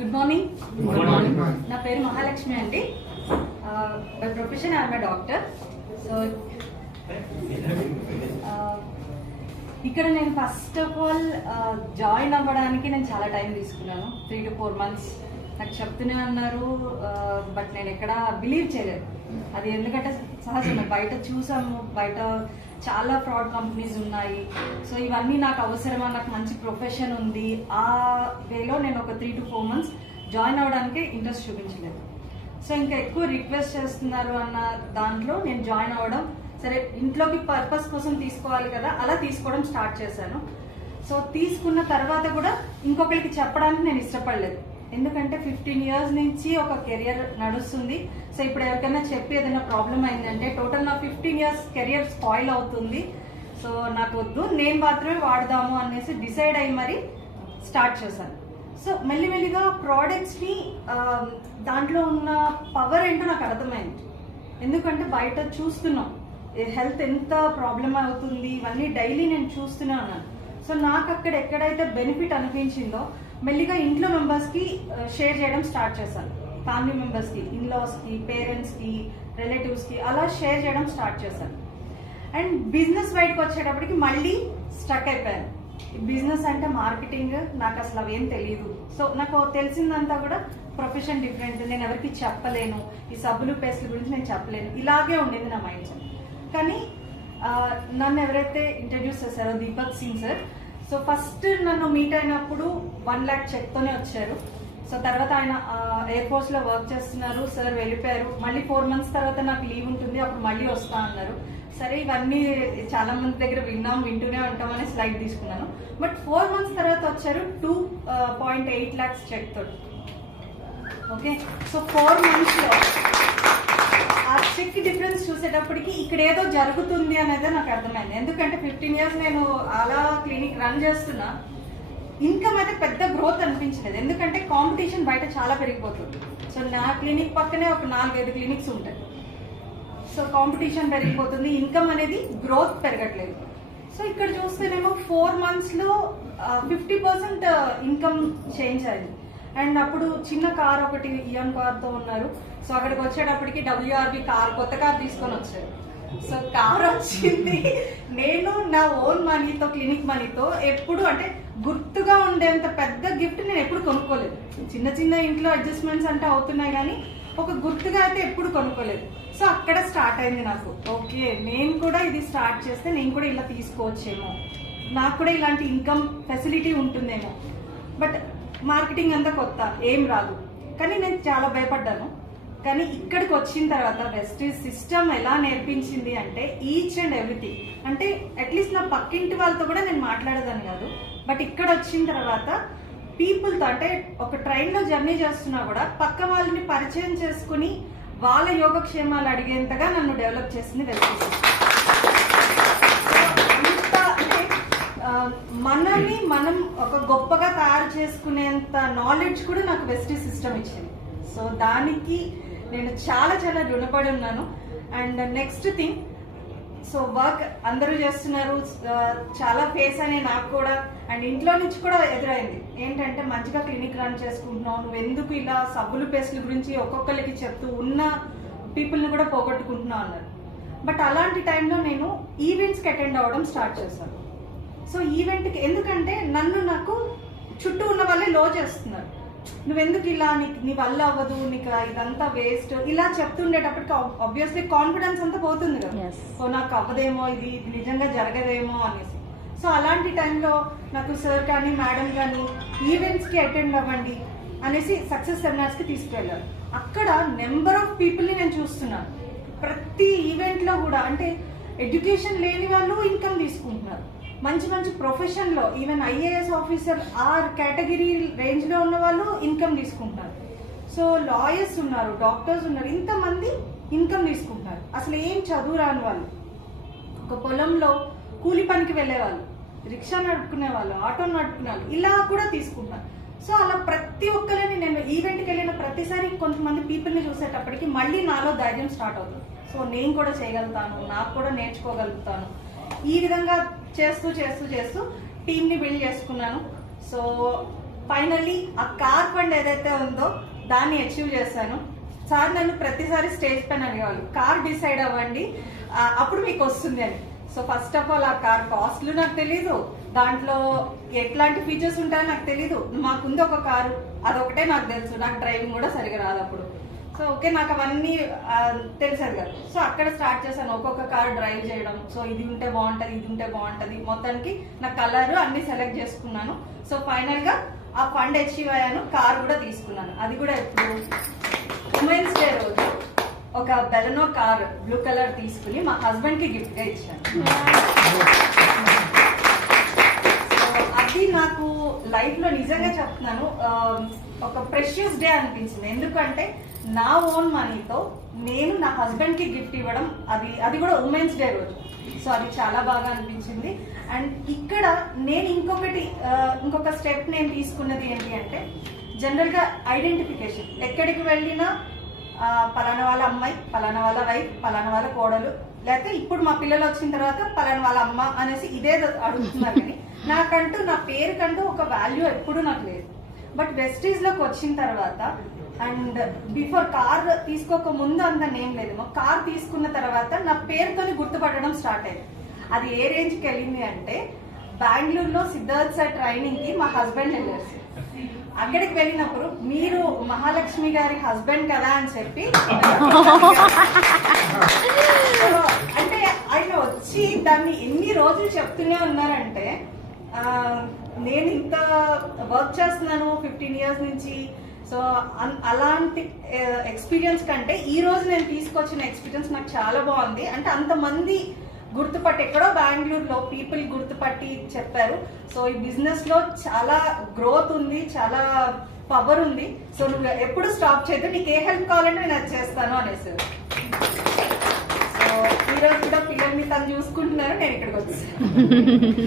Good morning. నా పేరు మహాలక్ష్మి అండి. By profession I'm a doctor. So ఇక్కడ నేను ఫస్ట్ ఆఫ్ ఆల్ జాయిన్ అవ్వడానికి నేను చాలా టైం తీసుకున్నాను. 3 to 4 months నాకు చెప్తూనే అన్నారు. బట్ నేను ఎక్కడ బిలీవ్ చేయలేదు. అది ఎందుకంటే సహజమే, బయట చూసాము, బయట చాలా ఫ్రాడ్ కంపెనీస్ ఉన్నాయి. సో ఇవన్నీ నాకు అవసరమా, నాకు మంచి ప్రొఫెషన్ ఉంది, ఆ వేలో నేను ఒక 3 to 4 months జాయిన్ అవ్వడానికి ఇంట్రెస్ట్ చూపించలేదు. సో ఇంకా ఎక్కువ రిక్వెస్ట్ చేస్తున్నారు అన్న దాంట్లో నేను జాయిన్ అవ్వడం, సరే ఇంట్లోకి పర్పస్ కోసం తీసుకోవాలి కదా, అలా తీసుకోవడం స్టార్ట్ చేశాను. సో తీసుకున్న తర్వాత కూడా ఇంకొకరికి చెప్పడానికి నేను ఇష్టపడలేదు. ఎందుకంటే 15 years నుంచి ఒక కెరియర్ నడుస్తుంది. సో ఇప్పుడు ఎవరికైనా చెప్పి ఏదైనా ప్రాబ్లం అయిందంటే టోటల్ నా 15 years కెరియర్ స్పాయిల్ అవుతుంది. సో నాకు వద్దు, నేను మాత్రమే వాడదాము అనేసి డిసైడ్ అయ్యి మరి స్టార్ట్ చేశాను. సో మెల్లిమెల్లిగా ప్రోడక్ట్స్ని దాంట్లో ఉన్న పవర్ ఏంటో నాకు అర్థమైంది. ఎందుకంటే బయట చూస్తున్నాం హెల్త్ ఎంత ప్రాబ్లం అవుతుంది, ఇవన్నీ డైలీ నేను చూస్తూనే ఉన్నాను. సో నాకు అక్కడ ఎక్కడైతే బెనిఫిట్ అనిపించిందో మెల్లిగా ఇంట్లో మెంబర్స్కి షేర్ చేయడం స్టార్ట్ చేశాను. ఫ్యామిలీ మెంబర్స్కి, ఇన్లాస్కి, పేరెంట్స్కి, రిలేటివ్స్కి అలా షేర్ చేయడం స్టార్ట్ చేశాను. అండ్ బిజినెస్ బయటకు వచ్చేటప్పటికి మళ్ళీ స్టక్ అయిపోయాను. బిజినెస్ అంటే మార్కెటింగ్ నాకు అసలు అవేం తెలియదు. సో నాకు తెలిసిందంతా కూడా ప్రొఫెషన్ డిఫరెంట్, నేను ఎవరికి చెప్పలేను, ఈ సబ్బులు పేస్ట్ల గురించి నేను చెప్పలేను, ఇలాగే ఉండేది నా మైండ్ సెట్. కానీ నన్ను ఎవరైతే ఇంట్రడ్యూస్ చేశారో Deepak Singh sir, so first నన్ను మీట్ అయినప్పుడు 1 lakh చెక్తోనే వచ్చారు. సో తర్వాత ఆయన ఎయిర్ ఫోర్స్ లో వర్క్ చేస్తున్నారు, సార్ వెళ్ళిపోయారు. మళ్ళీ 4 months తర్వాత నాకు లీవ్ ఉంటుంది, అప్పుడు మళ్ళీ వస్తా అన్నారు. సరే ఇవన్నీ చాలా మంది దగ్గర వింటూనే ఉంటామని స్లైడ్ తీసుకున్నాను. బట్ 4 months తర్వాత వచ్చారు 2.8 lakhs చెక్ తోటి. ఓకే, సో 4 months లో ఆ చెక్ డిఫరెన్స్ చూసేటప్పటికి ఇక్కడ ఏదో జరుగుతుంది అనేది నాకు అర్థమైంది. ఎందుకంటే 15 years నేను అలా క్లినిక్ రన్ చేస్తున్నా, ఇన్కమ్ అయితే పెద్ద గ్రోత్ అనిపించలేదు. ఎందుకంటే కాంపిటీషన్ బయట చాలా పెరిగిపోతుంది. సో నా క్లినిక్ పక్కనే ఒక 4-5 క్లినిక్స్ ఉంటాయి. సో కాంపిటీషన్ పెరిగిపోతుంది, ఇన్కమ్ అనేది గ్రోత్ పెరగట్లేదు. సో ఇక్కడ చూస్తేనేమో 4 months లో 50% ఇన్కమ్ చేంజ్ అయింది. అండ్ అప్పుడు చిన్న కార్ ఒకటి ఇయాన్ కార్తో ఉన్నారు. సో అక్కడికి వచ్చేటప్పటికి WRV కార్, కొత్త కార్ తీసుకొని వచ్చారు. సో కార్ వచ్చింది. నేను నా ఓన్ మనీతో, క్లినిక్ మనీతో ఎప్పుడు అంటే గుర్తుగా ఉండేంత పెద్ద గిఫ్ట్ నేను ఎప్పుడు కొనుక్కోలేదు. చిన్న చిన్న ఇంట్లో అడ్జస్ట్మెంట్స్ అంటే అవుతున్నాయి, కానీ ఒక గుర్తుగా అయితే ఎప్పుడు కొనుక్కోలేదు. సో అక్కడ స్టార్ట్ అయింది నాకు, ఓకే నేను కూడా ఇది స్టార్ట్ చేస్తే నేను కూడా ఇలా తీసుకోవచ్చేమో, నాకు కూడా ఇలాంటి ఇన్కమ్ ఫెసిలిటీ ఉంటుందేమో. బట్ మార్కెటింగ్ అంతా కొత్త, ఏం రాదు. కానీ నేను చాలా భయపడ్డాను. కానీ ఇక్కడికి వచ్చిన తర్వాత వెస్టీజ్ సిస్టమ్ ఎలా నేర్పించింది అంటే ఈచ్ అండ్ ఎవ్రీథింగ్. అంటే అట్లీస్ట్ నా పక్కింటి వాళ్ళతో కూడా నేను మాట్లాడేదాన్ని కాదు. బట్ ఇక్కడ వచ్చిన తర్వాత పీపుల్తో, అంటే ఒక ట్రైన్లో జర్నీ చేస్తున్నా కూడా పక్క వాళ్ళని పరిచయం చేసుకుని వాళ్ళ యోగక్షేమాలు అడిగేంతగా నన్ను డెవలప్ చేసింది వెస్టీజ్ సిస్టమ్. మనల్ని మనం ఒక గొప్పగా తయారు చేసుకునేంత నాలెడ్జ్ కూడా నాకు వెస్టీజ్ సిస్టమ్ ఇచ్చింది. సో దానికి నేను చాలా చాలా రుణపడి ఉన్నాను. And next thing, so work అందరూ చేస్తున్నారు, చాలా ఫేస్ అయినాయి నాకు కూడా. అండ్ ఇంట్లో నుంచి కూడా ఎదురైంది ఏంటంటే, మంచిగా క్లినిక్ రన్ చేసుకుంటున్నావు, నువ్వు ఎందుకు ఇలా సబ్బులు పేస్ట్ల గురించి ఒక్కొక్కరికి చెప్తూ ఉన్న పీపుల్ని కూడా పోగొట్టుకుంటున్నావు అన్నారు. బట్ అలాంటి టైంలో నేను ఈవెంట్స్కి అటెండ్ అవ్వడం స్టార్ట్ చేశాను. సో ఈవెంట్కి ఎందుకంటే నాకు చుట్టూ ఉన్న వాళ్ళే లో చేస్తున్నారు, నువ్వెందుకు ఇలా, నీ వల్ల అవ్వదు, నీకు ఇదంతా వేస్ట్, ఇలా చెప్తుండేటప్పటికి ఆబ్వియస్లీ కాన్ఫిడెన్స్ అంతా పోతుంది కదా. సో నాకు అవ్వదేమో, ఇది నిజంగా జరగదేమో అనేసి. సో అలాంటి టైంలో నాకు సార్ కానీ మేడం కానీ ఈవెంట్స్కి అటెండ్ అవ్వండి అనేసి సక్సెస్ సెమినార్స్కి తీసుకువెళ్ళారు. అక్కడ నెంబర్ ఆఫ్ పీపుల్ని నేను చూస్తున్నాను. ప్రతి ఈవెంట్లో కూడా అంటే ఎడ్యుకేషన్ లేని వాళ్ళు ఇన్కమ్ తీసుకుంటున్నారు, మంచి మంచి ప్రొఫెషన్లో ఈవెన్ IAS ఆఫీసర్ ఆ కేటగిరీ రేంజ్లో ఉన్న వాళ్ళు ఇన్కమ్ తీసుకుంటున్నారు. సో లాయర్స్ ఉన్నారు, డాక్టర్స్ ఉన్నారు, ఇంతమంది ఇన్కమ్ తీసుకుంటున్నారు. అసలు ఏం చదువు రాని వాళ్ళు, ఒక పొలంలో కూలి పనికి వెళ్ళే వాళ్ళు, రిక్షా నడుపుకునే వాళ్ళు, ఆటో నడుపుకునే వాళ్ళు, ఇలా కూడా తీసుకుంటున్నారు. సో అలా ప్రతి ఒక్కరిని నేను ఈవెంట్కి వెళ్ళిన ప్రతిసారి కొంతమంది పీపుల్ని చూసేటప్పటికి మళ్ళీ నాలో ధైర్యం స్టార్ట్ అవుతుంది. సో నేను కూడా చేయగలుగుతాను, నాకు కూడా నేర్చుకోగలుగుతాను. ఈ విధంగా చేస్తూ టీంని బిల్డ్ చేసుకున్నాను. సో ఫైనల్లీ ఆ కార్ ఫండ్ ఏదైతే ఉందో దాన్ని అచీవ్ చేశాను. సార్ నన్ను ప్రతిసారి స్టేజ్ పైన అడిగేవాళ్ళు, కార్ డిసైడ్ అవ్వండి అప్పుడు మీకు వస్తుంది అని. సో ఫస్ట్ ఆఫ్ ఆల్ ఆ కార్ కాస్ట్లు నాకు తెలీదు, దాంట్లో ఎట్లాంటి ఫీచర్స్ ఉంటాయో నాకు తెలీదు. మాకుంది ఒక కారు, అదొకటే నాకు తెలుసు. నాకు డ్రైవింగ్ కూడా సరిగా రాదు అప్పుడు. సో ఓకే, నాకు అవన్నీ తెలిసేది కదా. సో అక్కడ స్టార్ట్ చేశాను ఒక్కొక్క కార్ డ్రైవ్ చేయడం. సో ఇది ఉంటే బాగుంటది, ఇది ఉంటే బాగుంటది, మొత్తానికి నా కలర్ అన్ని సెలెక్ట్ చేసుకున్నాను. సో ఫైనల్ గా ఆ ఫండ్ అచీవ్ అయ్యాను, కార్ కూడా తీసుకున్నాను. అది కూడా ఎప్పుడు ఉమెన్స్ డే రోజు ఒక బెలనో కార్ బ్లూ కలర్ తీసుకుని మా హస్బెండ్ కి గిఫ్ట్ గా ఇచ్చాను. అది నాకు లైఫ్ లో నిజంగా చెప్తున్నాను ఒక ప్రెషియస్ డే అనిపించింది. ఎందుకంటే నా ఓన్ మనీతో నేను నా హస్బెండ్ కి గిఫ్ట్ ఇవ్వడం, అది కూడా ఉమెన్స్ డే రోజు. సో అది చాలా బాగా అనిపించింది. అండ్ ఇక్కడ నేను ఇంకొక స్టెప్ నేను తీసుకున్నది ఏంటి అంటే, జనరల్ గా ఐడెంటిఫికేషన్. ఎక్కడికి వెళ్ళినా పలానా వాళ్ళ అమ్మాయి, పలానా వాళ్ళ వైఫ్, పలానా వాళ్ళ కోడలు, లేకపోతే ఇప్పుడు మా పిల్లలు వచ్చిన తర్వాత పలానా వాళ్ళ అమ్మ అనేసి ఇదే అడుగుతున్నారు. కానీ నాకంటూ నా పేరుకంటూ ఒక వాల్యూ ఎప్పుడు నాకు లేదు. బట్ వెస్టీజ్ లోకి వచ్చిన తర్వాత అండ్ బిఫోర్ కార్ తీసుకోక ముందు అంత నేమ్ లేదు. కార్ తీసుకున్న తర్వాత నా పేరుతోని గుర్తుపట్టడం స్టార్ట్ అయింది. అది ఏ రేంజ్కి వెళ్ళింది అంటే, బెంగళూరులో సిద్ధార్థ్ సార్ ట్రైనింగ్ కి మా హస్బెండ్ వెళ్ళారు. అక్కడికి వెళ్ళినప్పుడు మీరు మహాలక్ష్మి గారి హస్బెండ్ కదా అని చెప్పి అంటే ఆయన వచ్చి దాన్ని ఎన్ని రోజులు చెప్తూనే ఉన్నారంటే, నేను ఇంత వర్క్ చేస్తున్నాను 15 years నుంచి. సో అలాంటి ఎక్స్పీరియన్స్ కంటే ఈ రోజు నేను తీసుకొచ్చిన ఎక్స్పీరియన్స్ నాకు చాలా బాగుంది. అంటే అంతమంది గుర్తుపట్టి, ఎక్కడో బెంగళూరులో పీపుల్ గుర్తుపట్టి చెప్పారు. సో ఈ బిజినెస్ లో చాలా గ్రోత్ ఉంది, చాలా పవర్ ఉంది. సో నువ్వు ఎప్పుడు స్టాప్ చేయదు, నీకు ఏ హెల్ప్ కావాలంటే నేను అది చేస్తాను అనేసి. సో ఈరోజు కూడా పిల్లల్ని తను చూసుకుంటున్నారు, నేను ఇక్కడికి వచ్చాను.